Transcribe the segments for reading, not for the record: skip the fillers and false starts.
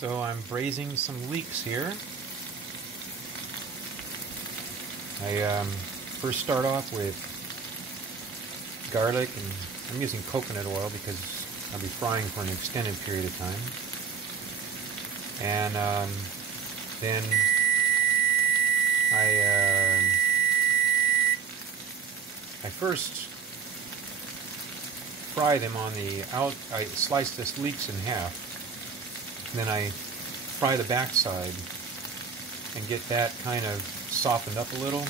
So I'm braising some leeks here. I first start off with garlic, and I'm using coconut oil because I'll be frying for an extended period of time. And then I first fry them on the out. I slice this leeks in half. Then I fry the backside and get that kind of softened up a little.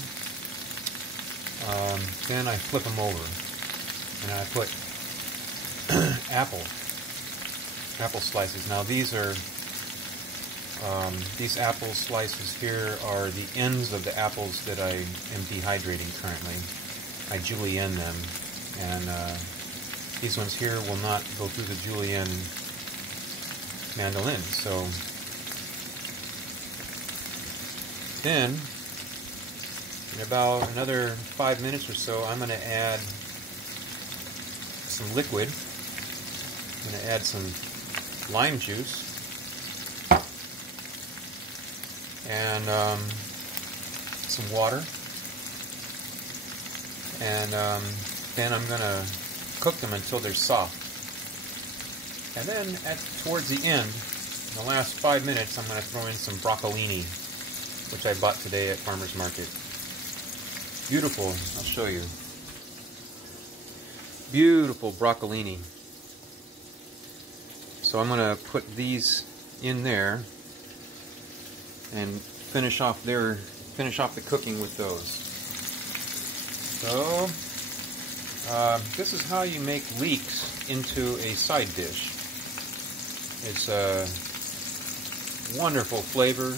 Then I flip them over and I put apple slices. Now these apple slices here are the ends of the apples that I am dehydrating currently. I julienne them, and these ones here will not go through the julienne mandolin. So then, in about another 5 minutes or so, I'm going to add some liquid. I'm going to add some lime juice and some water, and then I'm going to cook them until they're soft. And then towards the end, in the last 5 minutes, I'm going to throw in some broccolini, which I bought today at Farmer's Market. Beautiful, I'll show you. Beautiful broccolini. So I'm going to put these in there and finish off the cooking with those. So this is how you make leeks into a side dish. It's a wonderful flavor.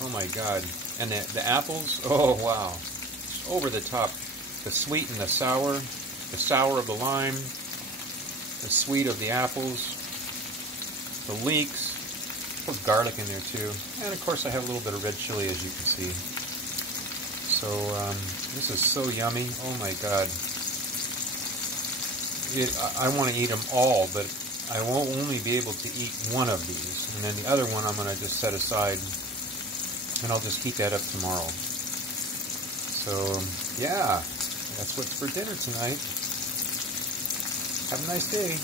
Oh my God. And the apples, oh wow. It's over the top. The sweet and the sour of the lime, the sweet of the apples, the leeks. Put garlic in there too. And of course I have a little bit of red chili, as you can see. So this is so yummy. Oh my God. I want to eat them all, but I won't only be able to eat one of these. And then the other one I'm going to just set aside, and I'll just heat that up tomorrow. So yeah, that's what's for dinner tonight. Have a nice day.